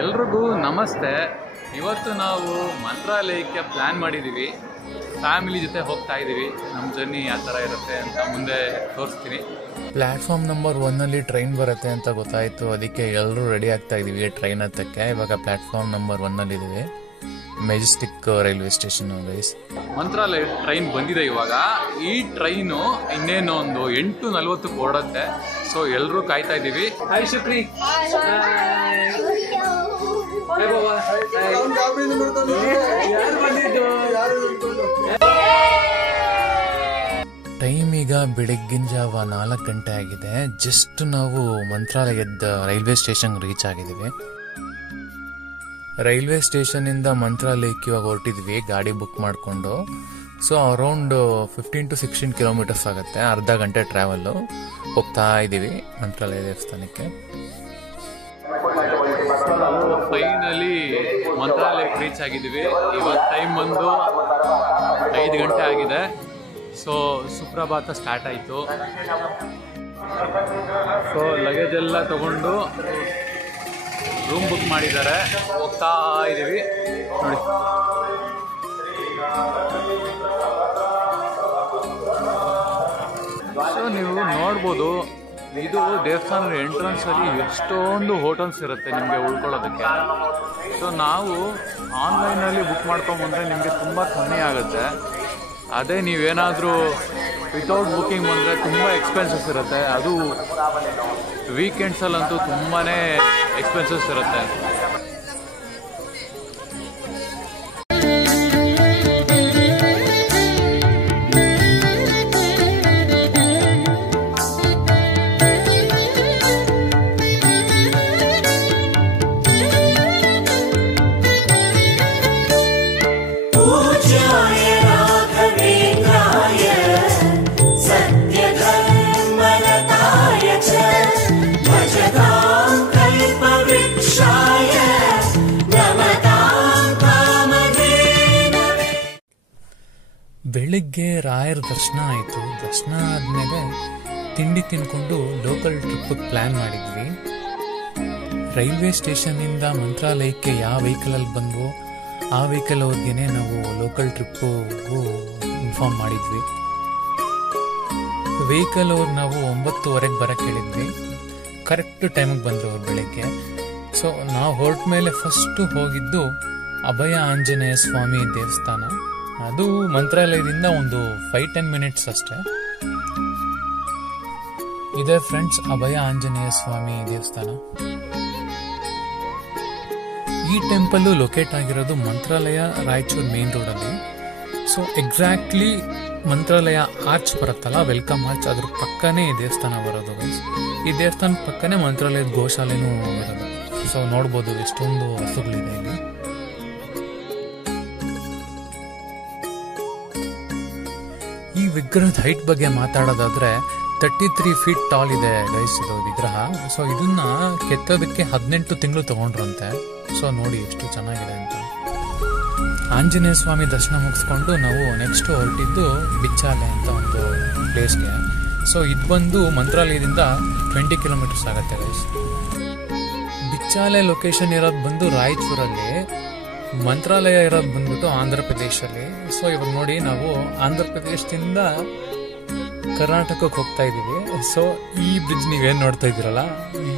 ಎಲ್ರಿಗೂ ನಮಸ್ತೆ. ಇವತ್ತು ನಾವು ಮಂತ್ರಾಲಯಕ್ಕೆ ಪ್ಲ್ಯಾನ್ ಮಾಡಿದ್ದೀವಿ. ಫ್ಯಾಮಿಲಿ ಜೊತೆ ಹೋಗ್ತಾ ಇದ್ದೀವಿ. ನಮ್ಮ ಜರ್ನಿ ಯಾವ ಥರ ಇರುತ್ತೆ ಅಂತ ಮುಂದೆ ತೋರಿಸ್ತೀನಿ. ಪ್ಲ್ಯಾಟ್ಫಾರ್ಮ್ ನಂಬರ್ 1 ಟ್ರೈನ್ ಬರುತ್ತೆ ಅಂತ ಗೊತ್ತಾಯಿತು. ಅದಕ್ಕೆ ಎಲ್ಲರೂ ರೆಡಿ ಆಗ್ತಾ ಇದ್ದೀವಿ ಟ್ರೈನ್ ಹತ್ತಕ್ಕೆ. ಇವಾಗ ಪ್ಲ್ಯಾಟ್ಫಾರ್ಮ್ ನಂಬರ್ 1 ಇದ್ದೀವಿ, ಮೆಜೆಸ್ಟಿಕ್ ರೈಲ್ವೆ ಸ್ಟೇಷನ್ ಗೈಸ್. ಮಂತ್ರಾಲಯ ಟ್ರೈನ್ ಬಂದಿದೆ ಇವಾಗ. ಈ ಟ್ರೈನು ಇನ್ನೇನು ಒಂದು 8:40 ಹೊರಡುತ್ತೆ. ಸೊ ಎಲ್ಲರೂ ಕಾಯ್ತಾ ಇದ್ದೀವಿ. ಹಾಯ್ ಶುಕ್ರಿ. ಟೈಮ್ ಈಗ ಬೆಳಗ್ಗಿನ ಜಾವ 4 ಗಂಟೆ ಆಗಿದೆ. ಜಸ್ಟ್ ನಾವು ಮಂತ್ರಾಲಯದ ರೈಲ್ವೆ ಸ್ಟೇಷನ್ ರೀಚ್ ಆಗಿದ್ದೀವಿ. ರೈಲ್ವೆ ಸ್ಟೇಷನ್ ಇಂದ ಮಂತ್ರಾಲಯಕ್ಕೆ ಇವಾಗ ಹೊರಟಿದ್ವಿ ಗಾಡಿ ಬುಕ್ ಮಾಡಿಕೊಂಡು. ಸೊ ಅರೌಂಡ್ 15 to 16 ಕಿಲೋಮೀಟರ್ಸ್ ಆಗುತ್ತೆ. ಅರ್ಧ ಗಂಟೆ ಟ್ರಾವೆಲ್. ಹೋಗ್ತಾ ಇದ್ದೀವಿ ಮಂತ್ರಾಲಯ ದೇವಸ್ಥಾನಕ್ಕೆ. ಫೈನಲಿ ಮಂತ್ರಾಲಯಕ್ಕೆ ರೀಚ್ ಆಗಿದ್ದೀವಿ. ಇವಾಗ ಟೈಮ್ ಬಂದು 5 ಗಂಟೆ ಆಗಿದೆ. ಸೊ ಸುಪ್ರಭಾತ ಸ್ಟಾರ್ಟ್ ಆಯಿತು. ಸೊ ಲಗೇಜ್ ಎಲ್ಲ ತಗೊಂಡು ರೂಮ್ ಬುಕ್ ಮಾಡಿದ್ದಾರೆ. ಹೋಗ್ತಾ ಇದ್ದೀವಿ ನೋಡಿ. ಸೊ ನೀವು ನೋಡ್ಬೋದು, ಇದು ದೇವಸ್ಥಾನದ ಎಂಟ್ರೆನ್ಸ್ ಅಲ್ಲಿ ಎಷ್ಟೊಂದು ಹೋಟೆಲ್ಸ್ ಇರುತ್ತೆ ನಿಮಗೆ ಉಳ್ಕೊಳ್ಳೋದಕ್ಕೆ. ಸೊ ನಾವು ಆನ್ಲೈನಲ್ಲಿ ಬುಕ್ ಮಾಡ್ಕೊಂಬಂದ್ರೆ ನಿಮಗೆ ತುಂಬ ಕಮ್ಮಿ ಆಗುತ್ತೆ. ಅದೇ ನೀವೇನಾದರೂ ವಿತೌಟ್ ಬುಕ್ಕಿಂಗ್ ಬಂದರೆ ತುಂಬ ಎಕ್ಸ್ಪೆನ್ಸಸ್ ಇರುತ್ತೆ. ಅದು ವೀಕೆಂಡ್ಸಲ್ಲಂತೂ ತುಂಬಾ ಎಕ್ಸ್ಪೆನ್ಸಸ್ ಇರುತ್ತೆ. ಬೆಳಿಗ್ಗೆ ರಾಯರ ದರ್ಶನ ಆಯಿತು. ದರ್ಶನ ಆದಮೇಲೆ ತಿಂಡಿ ತಿನ್ಕೊಂಡು ಲೋಕಲ್ ಟ್ರಿಪ್ ಪ್ಲ್ಯಾನ್ ಮಾಡಿದ್ವಿ. ರೈಲ್ವೆ ಸ್ಟೇಷನ್ನಿಂದ ಮಂತ್ರಾಲಯಕ್ಕೆ ಯಾವ ವೆಹಿಕಲಲ್ಲಿ ಬಂದ್ವೋ ಆ ವೆಹಿಕಲ್ ಅವ್ರಿಗೇನೆ ನಾವು ಲೋಕಲ್ ಟ್ರಿಪ್ಪಿಗೂ ಇನ್ಫಾರ್ಮ್ ಮಾಡಿದ್ವಿ. ವೆಹಿಕಲ್ ಅವ್ರು ನಾವು 9:30 ಬರೋಕ್ಕೆ ಹೇಳಿದ್ವಿ. ಕರೆಕ್ಟ್ ಟೈಮಿಗೆ ಬಂದರು ಅವ್ರು ಬೆಳಗ್ಗೆ. ಸೊ ನಾವು ಹೊರಟ ಮೇಲೆ ಫಸ್ಟು ಹೋಗಿದ್ದು ಅಭಯ ಆಂಜನೇಯ ಸ್ವಾಮಿ ದೇವಸ್ಥಾನ. ಅದು ಮಂತ್ರಾಲಯದಿಂದ ಒಂದು 5-10 ಮಿನಿಟ್ಸ್ ಅಷ್ಟೇ ಇದೆ ಫ್ರೆಂಡ್ಸ್, ಅಭಯ ಆಂಜನೇಯ ಸ್ವಾಮಿ ದೇವಸ್ಥಾನ. ಈ ಟೆಂಪಲ್ ಲೊಕೇಟ್ ಆಗಿರೋದು ಮಂತ್ರಾಲಯ ರಾಯಚೂರು ಮೇನ್ ರೋಡಲ್ಲಿ. ಸೊ ಎಕ್ಸಾಕ್ಟ್ಲಿ ಮಂತ್ರಾಲಯ ಆರ್ಚ್ ಬರುತ್ತಲ್ಲ, ವೆಲ್ಕಮ್ ಆರ್ಚ್, ಅದ್ರ ಪಕ್ಕನೇ ಈ ದೇವಸ್ಥಾನ ಬರೋದು. ಈ ದೇವಸ್ಥಾನದ ಪಕ್ಕನೇ ಮಂತ್ರಾಲಯದ ಗೋಶಾಲೆನೂ ಇರೋದು. ಸೊ ನೋಡ್ಬೋದು ಎಷ್ಟೊಂದು ಹಸುಗಳಿದೆ ಇಲ್ಲಿ. ಈ ವಿಗ್ರಹದ ಹೈಟ್ ಬಗ್ಗೆ ಮಾತಾಡೋದಾದ್ರೆ 33 ಫೀಟ್ ಟಾಲ್ ಇದೆ ಗೈಸ್ ಇದು ವಿಗ್ರಹ. ಸೊ ಇದನ್ನ ಕೆತ್ತೋದಕ್ಕೆ 18 ತಿಂಗಳು ತಗೊಂಡ್ರಂತೆ. ಸೊ ನೋಡಿ ಎಷ್ಟು ಚೆನ್ನಾಗಿದೆ ಅಂತ. ಆಂಜನೇಯ ಸ್ವಾಮಿ ದರ್ಶನ ಮುಗಿಸ್ಕೊಂಡು ನಾವು ನೆಕ್ಸ್ಟ್ ಹೊರಟಿದ್ದು ಬಿಚ್ಚಾಲೆ ಅಂತ ಒಂದು ಪ್ಲೇಸ್ಗೆ. ಸೊ ಇದು ಬಂದು ಮಂತ್ರಾಲಯದಿಂದ 20 ಕಿಲೋಮೀಟರ್ಸ್ ಆಗುತ್ತೆ ಗೈಸ್. ಬಿಚ್ಚಾಲೆ ಲೊಕೇಶನ್ ಇರೋದು ಬಂದು ರಾಯಚೂರಲ್ಲಿ, ಮಂತ್ರಾಲಯ ಇರೋದು ಬಂದ್ಬಿಟ್ಟು ಆಂಧ್ರ ಪ್ರದೇಶಲ್ಲಿ. ಸೊ ಇವಾಗ ನೋಡಿ ನಾವು ಆಂಧ್ರ ಪ್ರದೇಶದಿಂದ ಕರ್ನಾಟಕಕ್ಕೆ ಹೋಗ್ತಾ ಇದ್ದೀವಿ. ಸೊ ಈ ಬ್ರಿಡ್ಜ್ ನೀವೇನು ನೋಡ್ತಾ ಇದ್ದೀರಲ್ಲ,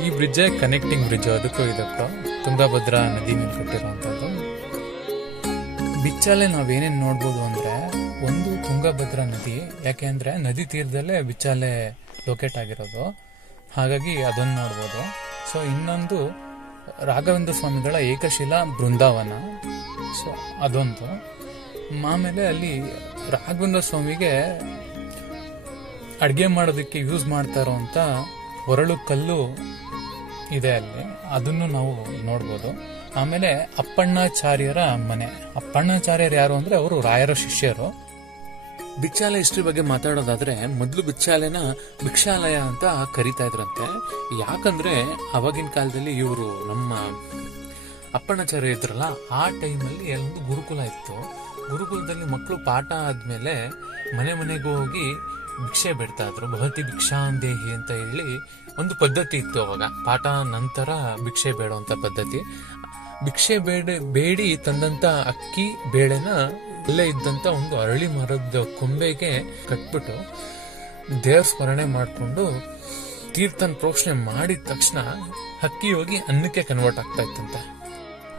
ಈ ಬ್ರಿಡ್ಜೇ ಕನೆಕ್ಟಿಂಗ್ ಬ್ರಿಡ್ಜ್ ಅದಕ್ಕೂ ಇದಕ್ಕೂ, ತುಂಗಭದ್ರಾ ನದಿ ಮೇಲೆ ಕಟ್ಟಿರುವಂಥದ್ದು. ಬಿಚ್ಚಾಲೆ ನಾವೇನೇನು ನೋಡ್ಬೋದು ಅಂದರೆ, ಒಂದು ತುಂಗಭದ್ರಾ ನದಿ, ಯಾಕೆಂದರೆ ನದಿ ತೀರದಲ್ಲೇ ಬಿಚ್ಚಾಲೆ ಲೊಕೇಟ್ ಆಗಿರೋದು, ಹಾಗಾಗಿ ಅದನ್ನು ನೋಡ್ಬೋದು. ಸೊ ಇನ್ನೊಂದು ರಾಘವೇಂದ್ರ ಸ್ವಾಮಿಗಳ ಏಕಶಿಲಾ ಬೃಂದಾವನ. ಸೊ ಅದೊಂದು. ಆಮೇಲೆ ಅಲ್ಲಿ ರಾಘವೇಂದ್ರ ಸ್ವಾಮಿಗೆ ಅಡುಗೆ ಮಾಡೋದಕ್ಕೆ ಯೂಸ್ ಮಾಡ್ತಾ ಇರೋಂಥ ಒರಳು ಕಲ್ಲು ಇದೆ ಅಲ್ಲಿ, ಅದನ್ನು ನಾವು ನೋಡ್ಬೋದು. ಆಮೇಲೆ ಅಪ್ಪಣ್ಣಾಚಾರ್ಯರ ಮನೆ. ಅಪ್ಪಣ್ಣಾಚಾರ್ಯರು ಯಾರು ಅಂದರೆ ಅವರು ರಾಯರ ಶಿಷ್ಯರು. ಬಿಚ್ಚಾಲೆ ಹಿಸ್ಟ್ರಿ ಬಗ್ಗೆ ಮಾತಾಡೋದಾದ್ರೆ, ಮೊದಲು ಬಿಚ್ಚಾಲೆನ ಭಿಕ್ಷಾಲಯ ಅಂತ ಕರಿತಾ ಇದ್ರಂತೆ. ಯಾಕಂದ್ರೆ ಅವಾಗಿನ ಕಾಲದಲ್ಲಿ ಇವರು ನಮ್ಮ ಅಪ್ಪಣ್ಣಾಚಾರ್ಯ ಇದ್ರಲ್ಲ, ಆ ಟೈಮಲ್ಲಿ ಅಲ್ಲೊಂದು ಗುರುಕುಲ ಇತ್ತು. ಗುರುಕುಲದಲ್ಲಿ ಮಕ್ಕಳು ಪಾಠ ಆದ್ಮೇಲೆ ಮನೆ ಮನೆಗೂ ಹೋಗಿ ಭಿಕ್ಷೆ ಬಿಡ್ತಾ ಇದ್ರು. ಭವತಿ ಭಿಕ್ಷಾಂದೇಹಿ ಅಂತ ಹೇಳಿ ಒಂದು ಪದ್ಧತಿ ಇತ್ತು ಅವಾಗ. ಪಾಠ ನಂತರ ಭಿಕ್ಷೆ ಬೇಡುವಂತ ಪದ್ಧತಿ. ಭಿಕ್ಷೆ ಬೇಡಿ ತಂದಂತ ಅಕ್ಕಿ ಬೇಳೆನ ಅಲ್ಲೇ ಇದ್ದಂತ ಒಂದು ಅರಳಿ ಮರದ ಕೊಂಬೆಗೆ ಕಟ್ಬಿಟ್ಟು ದೇವ್ರ ಸ್ಮರಣೆ ಮಾಡಿಕೊಂಡು ತೀರ್ಥನ್ ಪ್ರೋಕ್ಷಣೆ ಮಾಡಿದ ತಕ್ಷಣ ಹಕ್ಕಿ ಹೋಗಿ ಅನ್ನಕ್ಕೆ ಕನ್ವರ್ಟ್ ಆಗ್ತಾ ಇತ್ತಂತೆ.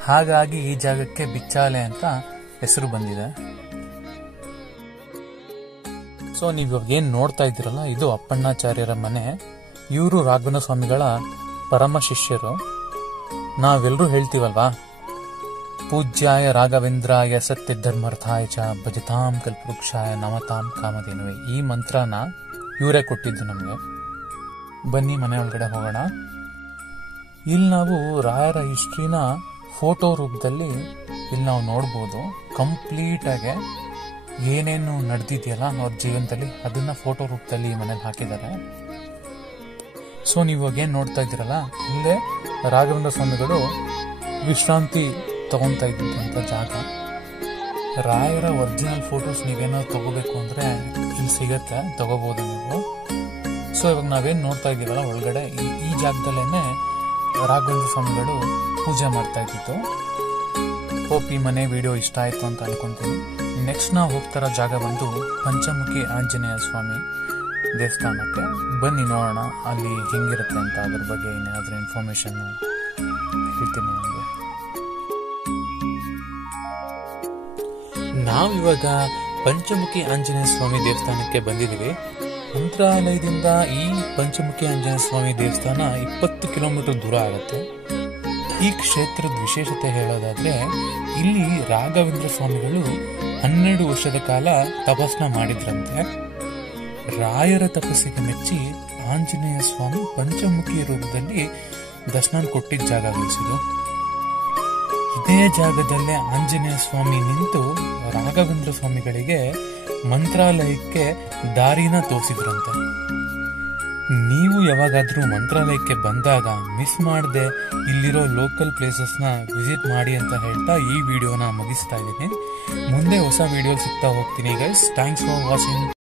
ಹಾಗಾಗಿ ಈ ಜಾಗಕ್ಕೆ ಬಿಚ್ಚಾಲೆ ಅಂತ ಹೆಸರು ಬಂದಿದೆ. ಸೊ ನೀವು ಇವಾಗ ಏನ್ ನೋಡ್ತಾ ಇದ್ದೀರಲ್ಲ, ಇದು ಅಪ್ಪಣ್ಣಾಚಾರ್ಯರ ಮನೆ. ಇವರು ರಾಘವೇಂದ್ರ ಸ್ವಾಮಿಗಳ ಪರಮ ಶಿಷ್ಯರು. ನಾವೆಲ್ಲರೂ ಹೇಳ್ತೀವಲ್ವಾ, ಪೂಜ್ಯಾಯ ರಾಘವೇಂದ್ರಾಯ ಸತ್ಯ ಧರ್ಮರ್ಥಾಯ ಚ ಭಜತಾಂ ಕಲ್ಪವೃಕ್ಷಾಯ ನಮತಾಂ ಕಾಮಧೇನುವೆ. ಈ ಮಂತ್ರನ ಇವರೇ ಕೊಟ್ಟಿದ್ದು ನಮಗೆ. ಬನ್ನಿ ಮನೆ ಒಳಗಡೆ ಹೋಗೋಣ. ಇಲ್ಲಿ ನಾವು ರಾಯರ ಹಿಸ್ಟ್ರಿನ ಫೋಟೋ ರೂಪದಲ್ಲಿ ಇಲ್ಲಿ ನಾವು ನೋಡ್ಬೋದು. ಕಂಪ್ಲೀಟ್ ಆಗಿ ಏನೇನು ನಡೆದಿದೆಯಲ್ಲ ಅವ್ರ ಜೀವನದಲ್ಲಿ ಅದನ್ನ ಫೋಟೋ ರೂಪದಲ್ಲಿ ಈ ಮನೇಲಿ ಹಾಕಿದ್ದಾರೆ. ಸೊ ನೀವು ಇವಾಗ ಏನ್ ನೋಡ್ತಾ ಇದ್ದೀರಲ್ಲ, ಇಲ್ಲೇ ರಾಘವೇಂದ್ರ ಸ್ವಾಮಿಗಳು ವಿಶ್ರಾಂತಿ ತಗೊಂತಾ ಇದ್ದಂತ ಜಾಗ. ರಾಯರ ಒರಿಜಿನಲ್ ಫೋಟೋಸ್ ನೀವೇನಾದ್ರು ತಗೋಬೇಕು ಅಂದ್ರೆ ಇಲ್ಲಿ ಸಿಗತ್ತೆ, ತಗೋಬಹುದು ನೀವು. ಸೊ ಇವಾಗ ನಾವೇನ್ ನೋಡ್ತಾ ಇದ್ದೀವಲ್ಲ ಒಳಗಡೆ, ಈ ಜಾಗದಲ್ಲೇನೆ ರಾಘವೇಂದ್ರ ಸ್ವಾಮಿಗಳು ಪೂಜೆ ಮಾಡ್ತಾ ಇದ್ದಿತ್ತು. ಹೋಪ್ ಈ ಮನೆ ವಿಡಿಯೋ ಇಷ್ಟ ಆಯ್ತು ಅಂತ ಅನ್ಕೊಂತೀನಿ. ನೆಕ್ಸ್ಟ್ ನಾವು ಹೋಗ್ತಾರ ಜಾಗ ಬಂದು ಪಂಚಮುಖಿ ಆಂಜನೇಯ ಸ್ವಾಮಿ ದೇವಸ್ಥಾನಕ್ಕೆ. ಬನ್ನಿ ನೋಡೋಣ ಅಲ್ಲಿ ಹೆಂಗಿರುತ್ತೆ ಅಂತ. ಅದ್ರ ಬಗ್ಗೆ ಏನಾದ್ರೂ ಇನ್ಫಾರ್ಮೇಶನ್ ಹೇಳ್ತೀನಿ ನಿಮಗೆ. ನಾವಿವಾಗ ಪಂಚಮುಖಿ ಆಂಜನೇಯ ಸ್ವಾಮಿ ದೇವಸ್ಥಾನಕ್ಕೆ ಬಂದಿದ್ದೀವಿ. ಮಂತ್ರಾಲಯದಿಂದ ಈ ಪಂಚಮುಖಿ ಆಂಜನೇಯ ಸ್ವಾಮಿ ದೇವಸ್ಥಾನ 20 ಕಿಲೋಮೀಟರ್ ದೂರ ಆಗುತ್ತೆ. ಈ ಕ್ಷೇತ್ರದ ವಿಶೇಷತೆ ಹೇಳೋದಾದ್ರೆ, ಇಲ್ಲಿ ರಾಘವೇಂದ್ರ ಸ್ವಾಮಿಗಳು 12 ವರ್ಷದ ಕಾಲ ತಪಸ್ನ ಮಾಡಿದ್ರಂತೆ. ರಾಯರ ತಪಸ್ಸಿಗೆ ಮೆಚ್ಚಿ ಆಂಜನೇಯ ಸ್ವಾಮಿ ಪಂಚಮುಖಿ ರೂಪದಲ್ಲಿ ದರ್ಶನ ಕೊಟ್ಟಿದ್ದ ಜಾಗ ಉಳಿಸಿದ್ರು. ಇದೇ ಜಾಗದಲ್ಲೇ ಆಂಜನೇಯ ಸ್ವಾಮಿ ನಿಂತು ರಾಘವೇಂದ್ರ ಸ್ವಾಮಿಗಳಿಗೆ ಮಂತ್ರಾಲಯಕ್ಕೆ ದಾರಿನ ತೋರಿಸಿದ್ರಂತೆ. ನೀವು ಯಾವಾಗಾದ್ರೂ ಮಂತ್ರಾಲಯಕ್ಕೆ ಬಂದಾಗ ಮಿಸ್ ಮಾಡದೆ ಇಲ್ಲಿರೋ ಲೋಕಲ್ ಪ್ಲೇಸಸ್ನ ವಿಸಿಟ್ ಮಾಡಿ ಅಂತ ಹೇಳ್ತಾ ಈ ವಿಡಿಯೋನ ಮುಗಿಸ್ತಾ ಇದ್ದೀನಿ. ಮುಂದೆ ಹೊಸ ವಿಡಿಯೋ ಸಿಗ್ತಾ ಹೋಗ್ತೀನಿ ಗೈಸ್. Thanks for watching.